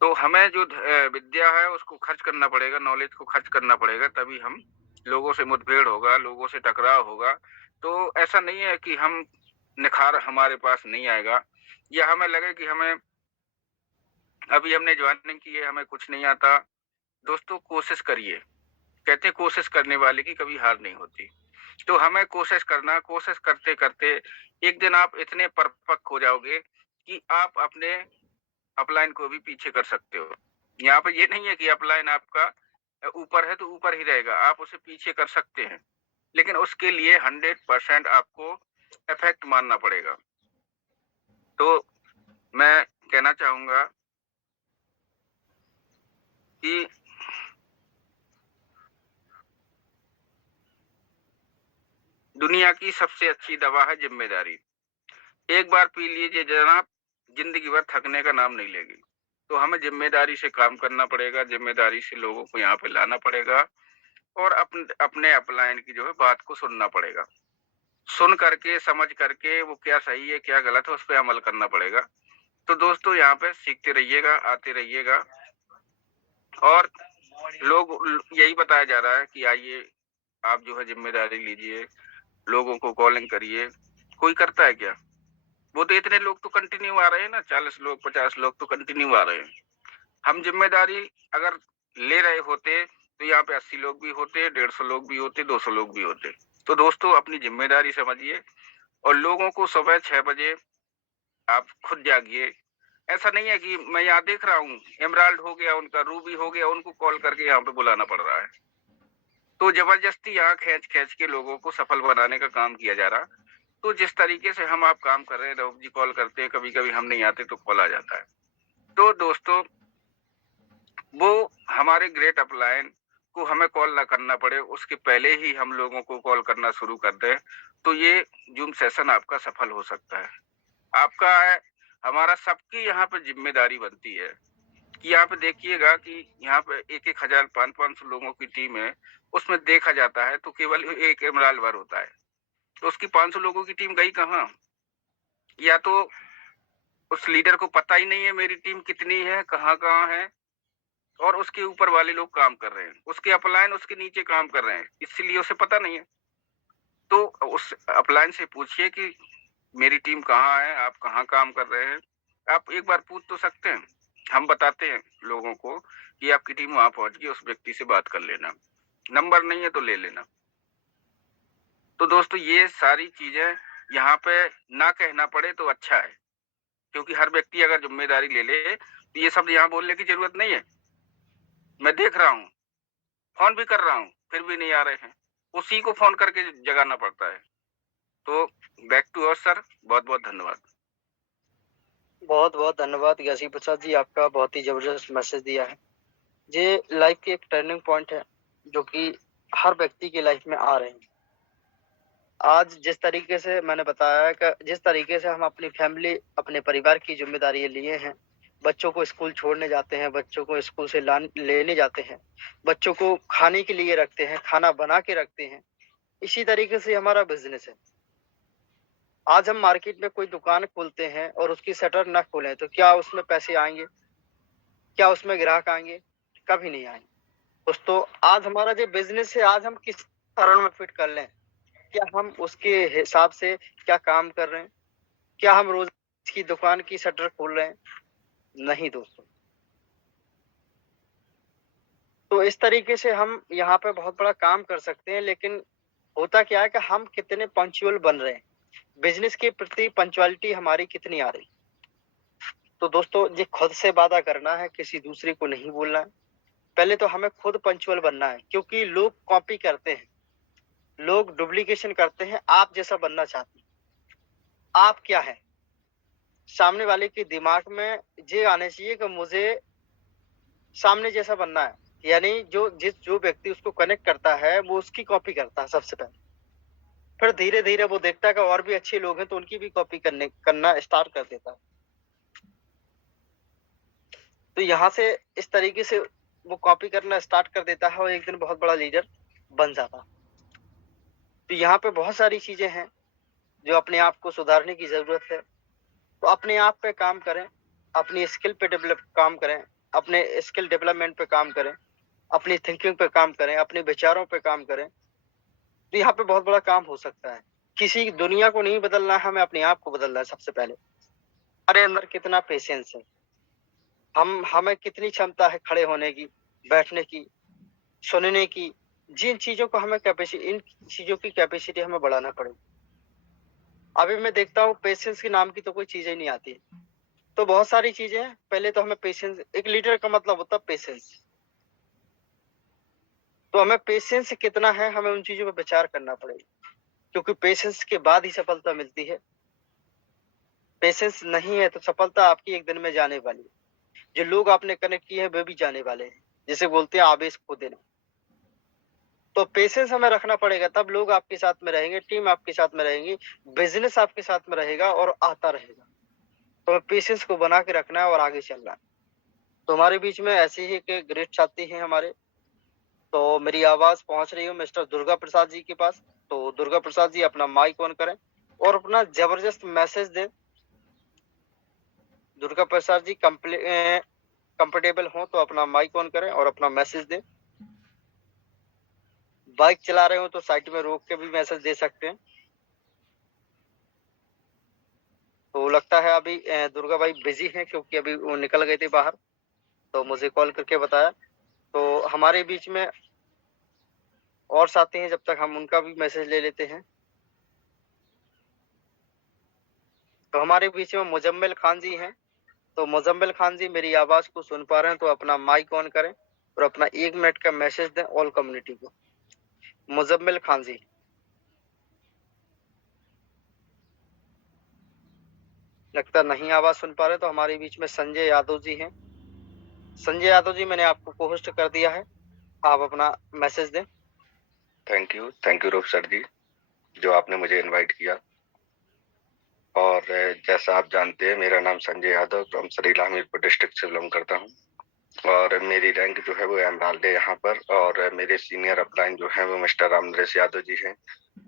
तो हमें जो विद्या है उसको खर्च करना पड़ेगा, नॉलेज को खर्च करना पड़ेगा, तभी हम लोगों से मुठभेड़ होगा, लोगों से टकराव होगा। तो ऐसा नहीं है कि हम निखार हमारे पास नहीं आएगा, या हमें लगे कि हमें अभी हमने जॉइनिंग की है, हमें कुछ नहीं आता। दोस्तों कोशिश करिए, कहते हैं कोशिश करने वाले की कभी हार नहीं होती। तो हमें कोशिश करना, कोशिश करते करते एक दिन आप इतने परिपक्व हो जाओगे कि आप अपने अपलाइन को भी पीछे कर सकते हो। यहाँ पे ये नहीं है कि अपलाइन आपका ऊपर है तो ऊपर ही रहेगा, आप उसे पीछे कर सकते हैं, लेकिन उसके लिए 100% आपको इफेक्ट मानना पड़ेगा। तो मैं कहना चाहूंगा कि दुनिया की सबसे अच्छी दवा है जिम्मेदारी। एक बार पी लीजिए जनाब, जिंदगी भर थकने का नाम नहीं लेगी। तो हमें जिम्मेदारी से काम करना पड़ेगा, जिम्मेदारी से लोगों को यहाँ पे लाना पड़ेगा, और अपने अपलाइन की जो है बात को सुनना पड़ेगा। सुन करके, समझ करके वो क्या सही है क्या गलत है, उस पर अमल करना पड़ेगा। तो दोस्तों यहाँ पे सीखते रहिएगा, आते रहिएगा, और लोग यही बताया जा रहा है कि आइए आप जो है जिम्मेदारी लीजिए, लोगों को कॉलिंग करिए। कोई करता है क्या? वो तो इतने लोग तो कंटिन्यू आ रहे हैं ना, 40 लोग 50 लोग तो कंटिन्यू आ रहे हैं। हम जिम्मेदारी अगर ले रहे होते तो यहाँ पे 80 लोग भी होते, 150 लोग भी होते, 200 लोग भी होते। तो दोस्तों अपनी जिम्मेदारी समझिए, और लोगों को सुबह 6 बजे आप खुद जागिए। ऐसा नहीं है कि मैं यहाँ देख रहा हूँ एमराल्ड हो गया उनका, रूबी हो गया, उनको कॉल करके यहाँ पे बुलाना पड़ रहा है। तो जबरदस्ती यहाँ खींच खींच के लोगों को सफल बनाने का काम किया जा रहा। तो जिस तरीके से हम आप काम कर रहे हैं, रऊफ जी कॉल करते हैं, कभी कभी हम नहीं आते तो कॉल आ जाता है। तो दोस्तों वो हमारे ग्रेट अपलाइन को हमें कॉल ना करना पड़े, उसके पहले ही हम लोगों को कॉल करना शुरू कर दें, तो ये जूम सेशन आपका सफल हो सकता है। आपका है, हमारा सबकी यहाँ पे जिम्मेदारी बनती है कि यहाँ पे देखिएगा कि यहाँ पे 1-1 हजार 500 लोगों की टीम है, उसमें देखा जाता है तो केवल एक इमरान भर होता है। तो उसकी 500 लोगों की टीम गई कहाँ? या तो उस लीडर को पता ही नहीं है मेरी टीम कितनी है, कहाँ कहाँ है, और उसके ऊपर वाले लोग काम कर रहे हैं, उसके अपलाइन उसके नीचे काम कर रहे हैं, इसलिए उसे पता नहीं है। तो उस अपलाइन से पूछिए कि मेरी टीम कहाँ है, आप कहाँ काम कर रहे हैं। आप एक बार पूछ तो सकते हैं, हम बताते हैं लोगों को कि आपकी टीम वहां पहुंच गई, उस व्यक्ति से बात कर लेना, नंबर नहीं है तो ले लेना। तो दोस्तों ये सारी चीजें यहाँ पे ना कहना पड़े तो अच्छा है, क्योंकि हर व्यक्ति अगर जिम्मेदारी ले ले तो ये शब्द यहाँ बोलने की जरूरत नहीं है। मैं देख रहा हूँ, फोन भी कर रहा हूँ, फिर भी नहीं आ रहे हैं, उसी को फोन करके जगाना पड़ता है। तो बैक टू अवर सर, बहुत बहुत धन्यवाद। बहुत बहुत धन्यवाद ज्ञासी प्रसाद जी, आपका बहुत ही जबरदस्त मैसेज दिया है। ये लाइफ की एक टर्निंग पॉइंट है जो कि हर व्यक्ति की लाइफ में आ रहे हैं। आज जिस तरीके से मैंने बताया कि जिस तरीके से हम अपनी फैमिली, अपने परिवार की जिम्मेदारी लिए हैं, बच्चों को स्कूल छोड़ने जाते हैं, बच्चों को स्कूल से लेने जाते हैं, बच्चों को खाने के लिए रखते हैं, खाना बना के रखते हैं, इसी तरीके से हमारा बिजनेस है। आज हम मार्केट में कोई दुकान खोलते हैं और उसकी शटर न खोलें तो क्या उसमें पैसे आएंगे? क्या उसमें ग्राहक आएंगे? कभी नहीं आएंगे। दोस्तों आज हमारा जो बिजनेस है, आज हम किस चरण में फिट कर लें, क्या हम उसके हिसाब से क्या काम कर रहे हैं? क्या हम रोज की दुकान की शटर खोल रहे हैं? नहीं दोस्तों। तो इस तरीके से हम यहाँ पे बहुत बड़ा काम कर सकते हैं, लेकिन होता क्या है कि हम कितने पंक्चुअल बन रहे हैं। बिजनेस के प्रति पंक्चुअलिटी हमारी कितनी आ रही। तो दोस्तों ये खुद से वादा करना है, किसी दूसरे को नहीं बोलना है। पहले तो हमें खुद पंक्चुअल बनना है, क्योंकि लोग कॉपी करते हैं, लोग डुप्लीकेशन करते हैं, आप जैसा बनना चाहते हैं। आप क्या है, सामने वाले के दिमाग में ये आने चाहिए कि मुझे सामने जैसा बनना है, यानी जो व्यक्ति उसको कनेक्ट करता है वो उसकी कॉपी करता है सबसे पहले। फिर धीरे धीरे वो देखता है कि और भी अच्छे लोग हैं तो उनकी भी कॉपी करना स्टार्ट कर देता है। तो यहाँ से इस तरीके से वो कॉपी करना स्टार्ट कर देता है और एक दिन बहुत बड़ा लीडर बन जाता है। तो यहाँ पे बहुत सारी चीजें हैं जो अपने आप को सुधारने की जरूरत है। तो अपने आप पे काम करें, अपनी स्किल पे काम करें, अपने स्किल डेवलपमेंट पे काम करें, अपनी थिंकिंग पे काम करें, अपने विचारों पे काम करें। तो यहाँ पे बहुत बड़ा काम हो सकता है। किसी दुनिया को नहीं बदलना है, हमें अपने आप को बदलना है सबसे पहले। हमारे अंदर कितना पेशेंस है, हमें कितनी क्षमता है खड़े होने की, बैठने की, सुनने की। जिन चीजों को हमें इन चीजों की कैपेसिटी हमें बढ़ाना पड़ेगी। अभी मैं देखता हूँ पेशेंस के नाम की तो कोई चीज ही नहीं आती। तो बहुत सारी चीजें हैं। पहले तो हमें पेशेंस, एक लीडर का मतलब होता है पेशेंस। तो हमें पेशेंस कितना है, हमें उन चीजों पर विचार करना पड़ेगा, क्योंकि पेशेंस के बाद ही सफलता मिलती है। पेशेंस नहीं है तो सफलता आपकी एक दिन में जाने वाली है। जो लोग आपने कनेक्ट किए हैं वे भी जाने वाले हैं, जिसे बोलते हैं आवेश खो देना। तो पेशेंस हमें रखना पड़ेगा, तब लोग आपके साथ में रहेंगे, टीम आपके साथ में रहेंगी, बिजनेस आपके साथ में रहेगा और आता रहेगा। तो पेशेंस को बना के रखना है और आगे चलना है। तो हमारे बीच में ऐसे ही एक ग्रेट साथी हैं हमारे। तो मेरी आवाज पहुंच रही है मिस्टर दुर्गा प्रसाद जी के पास। तो दुर्गा प्रसाद जी अपना माइक ऑन करें और अपना जबरदस्त मैसेज दें। दुर्गा प्रसाद जी कंफर्टेबल हो तो अपना माइक ऑन करें और अपना मैसेज दें। बाइक चला रहे हो तो साइड में रोक के भी मैसेज दे सकते हैं। तो लगता है अभी दुर्गा भाई बिजी हैं, क्योंकि अभी वो निकल गए थे बाहर, तो मुझे कॉल करके बताया। तो हमारे बीच में और साथी हैं, जब तक हम उनका भी मैसेज ले लेते हैं। तो हमारे बीच में मुजम्मिल खान जी हैं। तो मुजम्मिल खान जी मेरी आवाज को सुन पा रहे हैं तो अपना माइक ऑन करें और अपना 1 मिनट का मैसेज दें ऑल कम्युनिटी को। मुजम्मिल खान जी। लगता नहीं आवाज सुन पा रहे, तो हमारे बीच में संजय यादव जी हैं। संजय यादव जी, मैंने आपको पोस्ट कर दिया है, आप अपना मैसेज दें। थैंक यू रूप सर जी, जो आपने मुझे इनवाइट किया। और जैसा आप जानते हैं, मेरा नाम संजय यादव फ्रॉम सरीला हमीरपुर डिस्ट्रिक्ट से बिलोंग करता हूं और मेरी रैंक जो है वो एमराल्ड है यहाँ पर। और मेरे सीनियर अपलाइन जो है वो मिस्टर रामनरेश यादव जी हैं।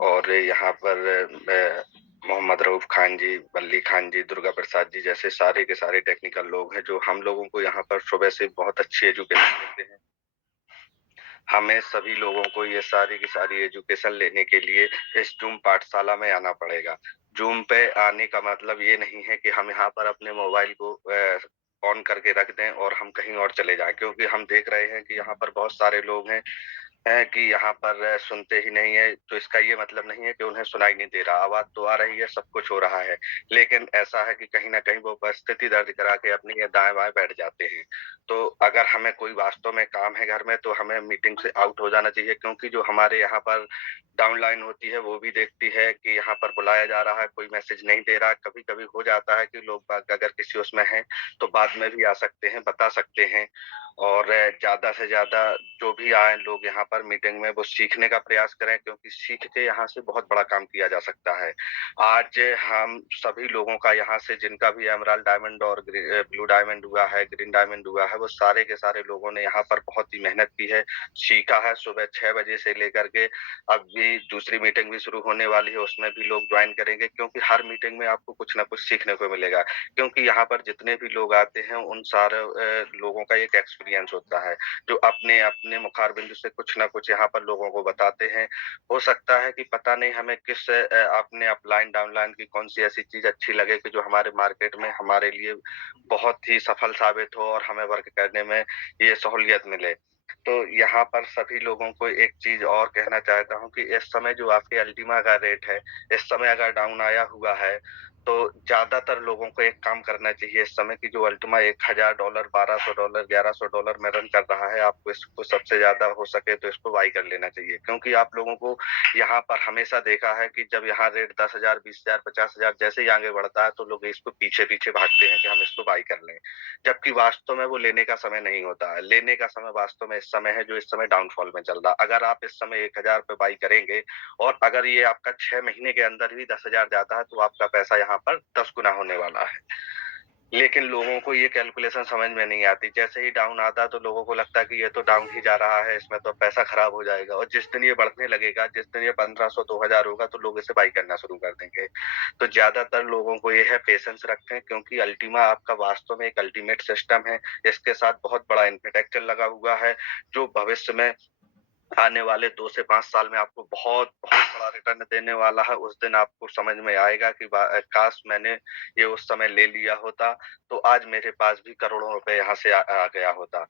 और यहाँ पर मोहम्मद रऊफ खान जी, बल्ली खान जी, दुर्गा प्रसाद जी जैसे सारे के सारे टेक्निकल लोग हैं, जो हम लोगों को यहाँ पर सुबह से बहुत अच्छी एजुकेशन देते हैं। हमें सभी लोगों को ये सारी की सारी एजुकेशन लेने के लिए इस जूम पाठशाला में आना पड़ेगा। जूम पे आने का मतलब ये नहीं है कि हम यहाँ पर अपने मोबाइल को ऑन करके रख दें और हम कहीं और चले जाएं, क्योंकि हम देख रहे हैं कि यहाँ पर बहुत सारे लोग हैं कि यहाँ पर सुनते ही नहीं है। तो इसका ये मतलब नहीं है कि उन्हें सुनाई नहीं दे रहा, आवाज तो आ रही है, सब कुछ हो रहा है, लेकिन ऐसा है कि कहीं ना कहीं वो परिस्थिति दर्ज करा के अपनी दाएं बाएं बैठ जाते हैं। तो अगर हमें कोई वास्तव में काम है घर में तो हमें मीटिंग से आउट हो जाना चाहिए, क्योंकि जो हमारे यहाँ पर डाउनलाइन होती है वो भी देखती है कि यहाँ पर बुलाया जा रहा है, कोई मैसेज नहीं दे रहा। कभी कभी हो जाता है कि लोग अगर किसी उसमें हैं तो बाद में भी आ सकते हैं, बता सकते हैं। और ज्यादा से ज्यादा जो भी आए लोग यहाँ पर मीटिंग में, वो सीखने का प्रयास करें, क्योंकि सीख के यहाँ से बहुत बड़ा काम किया जा सकता है। आज हम सभी लोगों का यहाँ से, जिनका भी एमराल्ड डायमंड और ब्लू डायमंड हुआ है, ग्रीन डायमंड हुआ है, वो सारे के सारे लोगों ने यहाँ पर बहुत ही मेहनत की है, सीखा है। सुबह 6 बजे से लेकर के अब भी दूसरी मीटिंग भी शुरू होने वाली है, उसमें भी लोग ज्वाइन करेंगे, क्योंकि हर मीटिंग में आपको कुछ ना कुछ सीखने को मिलेगा। क्योंकि यहाँ पर जितने भी लोग आते हैं उन सारे लोगों का एक एक्सपीरियंस होता है, जो अपने अपने मुखार बिंदु से कुछ ना कुछ यहाँ पर लोगों को बताते हैं। हो सकता है कि पता नहीं हमें किस अपने अपलाइन डाउनलाइन की कौन सी ऐसी चीज अच्छी लगे कि जो हमारे मार्केट में हमारे लिए बहुत ही सफल साबित हो और हमें वर्क करने में ये सहूलियत मिले। तो यहाँ पर सभी लोगों को एक चीज और कहना चाहता हूँ कि इस समय जो आपके अल्टीमा का रेट है, इस समय अगर डाउन आया हुआ है तो ज्यादातर लोगों को एक काम करना चाहिए इस समय की जो अल्टीमा $1000, $1200, $1100 में रन कर रहा है, आपको इसको सबसे ज्यादा हो सके तो इसको बाई कर लेना चाहिए। क्योंकि आप लोगों को यहाँ पर हमेशा देखा है कि जब यहाँ रेट 10,000, 20,000, 50,000 जैसे ही आगे बढ़ता है तो लोग इसको पीछे पीछे भागते हैं कि हम इसको बाई कर लें, जबकि वास्तव में वो लेने का समय नहीं होता है। लेने का समय वास्तव में इस समय है जो इस समय डाउनफॉल में चल रहा। अगर आप इस समय 1000 पे बाई करेंगे और अगर ये आपका 6 महीने के अंदर भी 10,000 जाता है तो आपका पैसा यहाँ पर 10 गुना होने वाला है। लेकिन लोगों को ये कैलकुलेशन समझ में नहीं आती। जैसे ही डाउन आता है तो लोगों को लगता है कि ये तो डाउन ही जा रहा है, इसमें तो पैसा खराब हो जाएगा, और जिस दिन ये बढ़ने लगेगा, जिस दिन ये 1500, 2000 होगा तो लोग इसे बाई करना शुरू कर देंगे। तो ज्यादातर लोगों को ये है पेशेंस रखें, क्योंकि अल्टीमा आपका वास्तव में एक अल्टीमेट सिस्टम है। इसके साथ बहुत बड़ा इंफ्रास्ट्रक्चर लगा हुआ है जो भविष्य में आने वाले 2 से 5 साल में आपको बहुत बड़ा रिटर्न देने वाला है। उस दिन आपको समझ में आएगा कि काश मैंने ये उस समय ले लिया होता तो आज मेरे पास भी करोड़ों रुपए यहाँ से आ गया होता।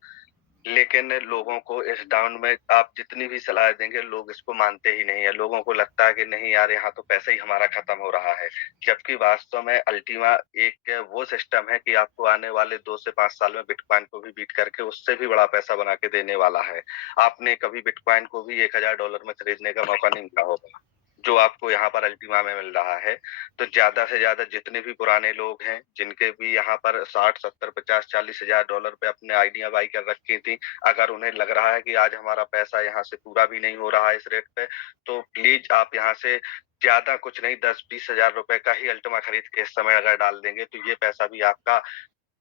लेकिन लोगों को इस डाउन में आप जितनी भी सलाह देंगे लोग इसको मानते ही नहीं है। लोगों को लगता है कि नहीं यार, यहाँ तो पैसा ही हमारा खत्म हो रहा है, जबकि वास्तव में अल्टीमा एक वो सिस्टम है कि आपको आने वाले 2 से 5 साल में बिटकॉइन को भी बीट करके उससे भी बड़ा पैसा बना के देने वाला है। आपने कभी बिटकॉइन को भी $1000 में खरीदने का मौका नहीं मिला होगा जो आपको यहाँ पर अल्टीमा में मिल रहा है। तो ज्यादा से ज्यादा जितने भी पुराने लोग हैं जिनके भी यहाँ पर 60, 70, 50, $40,000 पे अपने आइडिया बाई कर रखी थी, अगर उन्हें लग रहा है कि आज हमारा पैसा यहाँ से पूरा भी नहीं हो रहा है इस रेट पे, तो प्लीज आप यहाँ से ज्यादा कुछ नहीं 10-20 हजार रुपए का ही अल्टीमा खरीद के इस समय अगर डाल देंगे तो ये पैसा भी आपका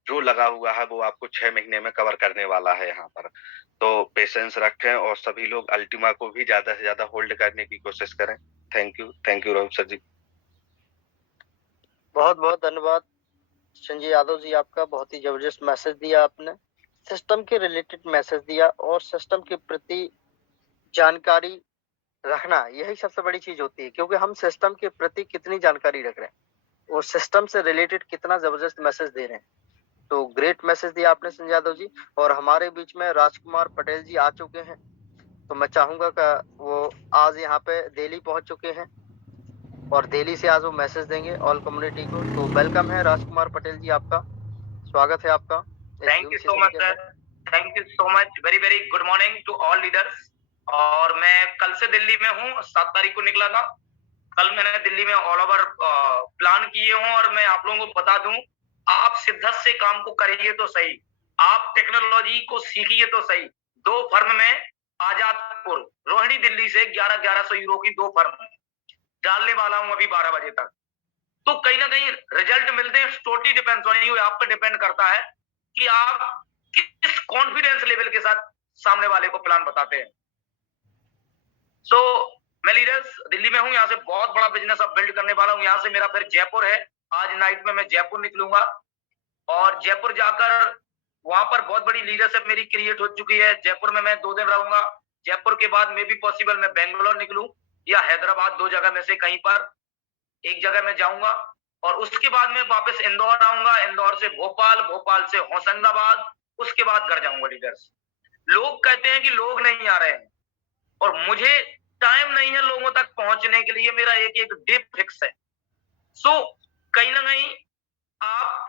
जो लगा हुआ है वो आपको 6 महीने में कवर करने वाला है यहाँ पर। तो पेशेंस रखें और सभी लोग अल्टीमा को भी ज्यादा से ज्यादा होल्ड करने की कोशिश करें। थैंक यू राहुल सर जी। बहुत बहुत धन्यवाद संजय यादव जी, आपका बहुत ही जबरदस्त मैसेज दिया आपने, सिस्टम के रिलेटेड मैसेज दिया, और सिस्टम के प्रति जानकारी रखना यही सबसे बड़ी चीज होती है, क्योंकि हम सिस्टम के प्रति कितनी जानकारी रख रहे हैं और सिस्टम से रिलेटेड कितना जबरदस्त मैसेज दे रहे हैं। तो ग्रेट मैसेज दिया आपने संजय यादव जी। और हमारे बीच में राजकुमार पटेल जी आ चुके हैं, तो मैं चाहूंगा कि वो आज यहाँ पे दिल्ली पहुंच चुके हैं और दिल्ली से आज वो मैसेज देंगे ऑल कम्युनिटी को। तो वेलकम है राजकुमार पटेल जी, आपका स्वागत है आपका। Thank you so much sir, thank you so much, very very good morning to all leaders. और मैं कल से दिल्ली में हूँ, 7 तारीख को निकला था। कल मैंने दिल्ली में ऑल ओवर प्लान किए हूँ, और मैं आप लोगों को बता दूं, आप शिद्दत से काम को करिए तो सही, आप टेक्नोलॉजी को सीखिए तो सही। 2 फर्म में आजादपुर रोहिणी दिल्ली से 1100 यूरो की 2 फर्म डालने वाला हूँ अभी 12 बजे तक। तो कहीं ना कहीं रिजल्ट मिलते हैं, टोटली डिपेंड्स ऑन यू, आप पे डिपेंड करता है कि आप किस कॉन्फिडेंस लेवल के साथ सामने वाले को प्लान बताते हैं। सो मैं लीडर्स दिल्ली में हूँ, यहाँ से बहुत बड़ा बिजनेस अब बिल्ड करने वाला हूँ। यहाँ से मेरा फिर जयपुर है, आज नाइट में मैं जयपुर निकलूंगा और जयपुर जाकर वहां पर बहुत बड़ी लीडरशिप मेरी क्रिएट हो चुकी है। जयपुर में मैं 2 दिन रहूंगा। जयपुर के बाद में भी पॉसिबल मैं बेंगलोर निकलूं या हैदराबाद, 2 जगह में से कहीं पर एक जगह में जाऊंगा। और उसके बाद में वापस इंदौर आऊंगा, इंदौर से भोपाल, भोपाल से होशंगाबाद, उसके बाद घर जाऊंगा। लीडर्स, लोग कहते हैं कि लोग नहीं आ रहे हैं, और मुझे टाइम नहीं है लोगों तक पहुंचने के लिए, मेरा एक एक डे फिक्स है। सो कहीं ना कहीं आप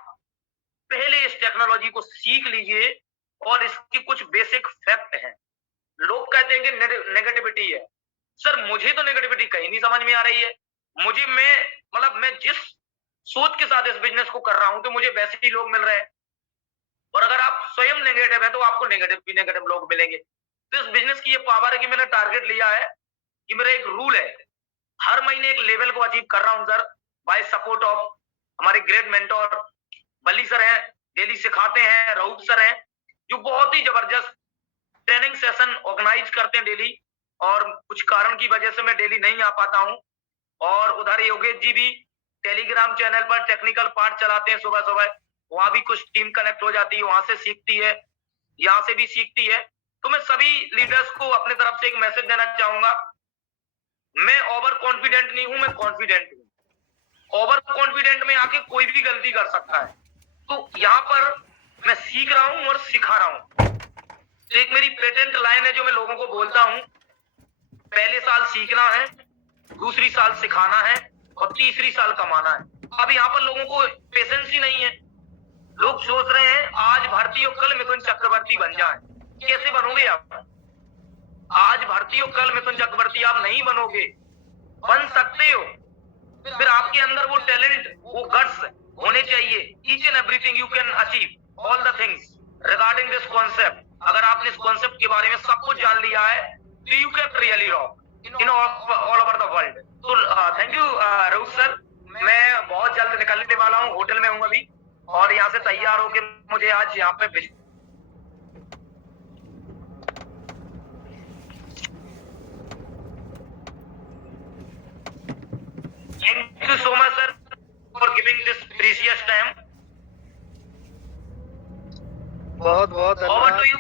पहले इस टेक्नोलॉजी को सीख लीजिए, और इसके कुछ बेसिक फैक्ट हैं। लोग कहते हैं कि नेगेटिविटी है। सर मुझे तो नेगेटिविटी कहीं नहीं समझ में आ रही है। मुझे मैं जिस सोच के साथ इस बिजनेस को कर रहा हूं तो मुझे वैसे ही लोग मिल रहे हैं, और अगर आप स्वयं नेगेटिव है तो आपको नेगेटिव लोग मिलेंगे। तो इस बिजनेस की ये पावर है कि मैंने टारगेट लिया है कि मेरा एक रूल है, हर महीने एक लेवल को अचीव कर रहा हूं सर, बाय सपोर्ट ऑफ हमारे ग्रेट मेंटोर बली सर हैं, डेली सिखाते हैं, राउत सर हैं, जो बहुत ही जबरदस्त ट्रेनिंग सेशन ऑर्गेनाइज करते हैं डेली। और कुछ कारण की वजह से मैं डेली नहीं आ पाता हूं। और उधर योगेश जी भी टेलीग्राम चैनल पर टेक्निकल पार्ट चलाते हैं सुबह सुबह, वहां भी कुछ टीम कनेक्ट हो जाती है, वहां से सीखती है, यहाँ से भी सीखती है। तो मैं सभी लीडर्स को अपने तरफ से एक मैसेज देना चाहूंगा, मैं ओवर कॉन्फिडेंट नहीं हूं, मैं कॉन्फिडेंट हूं। ओवर कॉन्फिडेंट में आके कोई भी गलती कर सकता है। तो यहाँ पर मैं सीख रहा हूं और सिखा रहा हूं। तो एक मेरी पेटेंट लाइन है जो मैं लोगों को बोलता हूँ, पहले साल सीखना है, दूसरी साल सिखाना है और तीसरी साल कमाना है। अब यहाँ पर लोगों को पेशेंस ही नहीं है। लोग सोच रहे हैं आज भारती हो कल मिथुन चक्रवर्ती बन जाए। कैसे बनोगे आप? आज भारती हो कल मिथुन चक्रवर्ती आप नहीं बनोगे। बन सकते हो, फिर आपके अंदर वो टैलेंट, वो गट्स होने चाहिए। Each and everything you can achieve all the things regarding this concept. अगर आपने इस कॉन्सेप्ट के बारे में सब कुछ जान लिया है तो you can really rock in all over the world. तो थैंक यू रऊफ सर। मैं बहुत जल्द निकलने वाला हूँ, होटल में हूँ अभी, और यहाँ से तैयार होके मुझे आज यहाँ पे thank you so much sir for giving this precious time. बहुत बहुत ओवर टू धन्यवाद। You,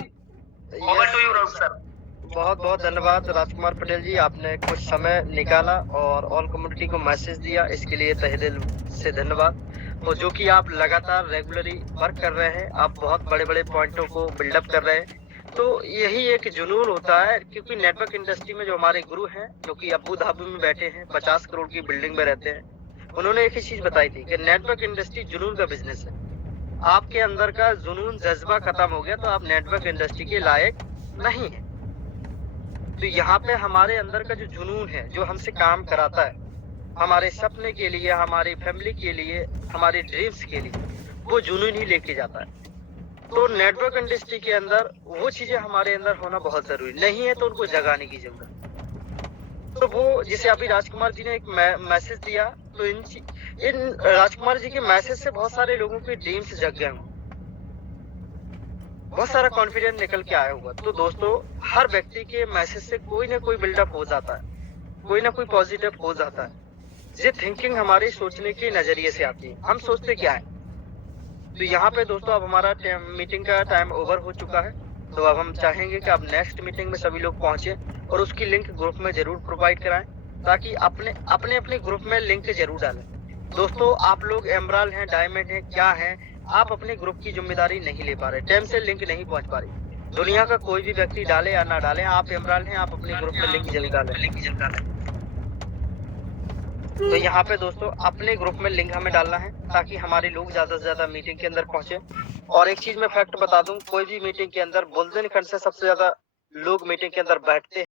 over to you Rauf sir. बहुत बहुत धन्यवाद राजकुमार पटेल जी, आपने कुछ समय निकाला और ऑल कम्युनिटी को मैसेज दिया, इसके लिए तहे दिल से धन्यवाद। और जो कि आप लगातार रेगुलरली वर्क कर रहे हैं, आप बहुत बड़े बड़े पॉइंटों को बिल्डअप कर रहे हैं, तो यही एक जुनून होता है। क्योंकि नेटवर्क इंडस्ट्री में जो हमारे गुरु हैं, जो कि अबू धाबी में बैठे हैं, 50 करोड़ की बिल्डिंग में रहते हैं, उन्होंने एक ही चीज बताई थी कि नेटवर्क इंडस्ट्री जुनून का बिजनेस है। आपके अंदर का जुनून जज्बा खत्म हो गया तो आप नेटवर्क इंडस्ट्री के लायक नहीं है। तो यहाँ पे हमारे अंदर का जो जुनून है, जो हमसे काम कराता है, हमारे सपने के लिए, हमारी फैमिली के लिए, हमारे ड्रीम्स के लिए, वो जुनून ही लेके जाता है। तो नेटवर्क इंडस्ट्री के अंदर वो चीजें हमारे अंदर होना बहुत जरूरी नहीं है, तो उनको जगाने की जरूरत है। तो वो जिसे अभी राजकुमार जी ने एक मैसेज दिया, तो इन राजकुमार जी के मैसेज से बहुत सारे लोगों के ड्रीम्स जग गए होंगे, बहुत सारा कॉन्फिडेंस निकल के आया होगा। तो दोस्तों, हर व्यक्ति के मैसेज से कोई ना कोई बिल्डअप हो जाता है, कोई ना कोई पॉजिटिव हो जाता है। ये थिंकिंग हमारे सोचने के नजरिए से आती है। हम सोचते क्या है। तो यहाँ पे दोस्तों अब हमारा मीटिंग का टाइम ओवर हो चुका है, तो अब हम चाहेंगे कि अब नेक्स्ट मीटिंग में सभी लोग पहुंचे और उसकी लिंक ग्रुप में जरूर प्रोवाइड कराएं, ताकि अपने अपने ग्रुप में लिंक जरूर डालें। दोस्तों, आप लोग एमराल्ड हैं, डायमंड हैं, क्या हैं, आप अपने ग्रुप की जिम्मेदारी नहीं ले पा रहे, टाइम से लिंक नहीं पहुंच पा रही। दुनिया का कोई भी व्यक्ति डाले या ना डाले, आप एमराल्ड हैं, आप अपने ग्रुप में लिंक जरूर डालें। तो यहाँ पे दोस्तों अपने ग्रुप में लिंक हमें डालना है, ताकि हमारे लोग ज्यादा से ज्यादा मीटिंग के अंदर पहुंचे। और एक चीज मैं फैक्ट बता दूं, कोई भी मीटिंग के अंदर बुलंदशहर से सबसे ज्यादा लोग मीटिंग के अंदर बैठते हैं।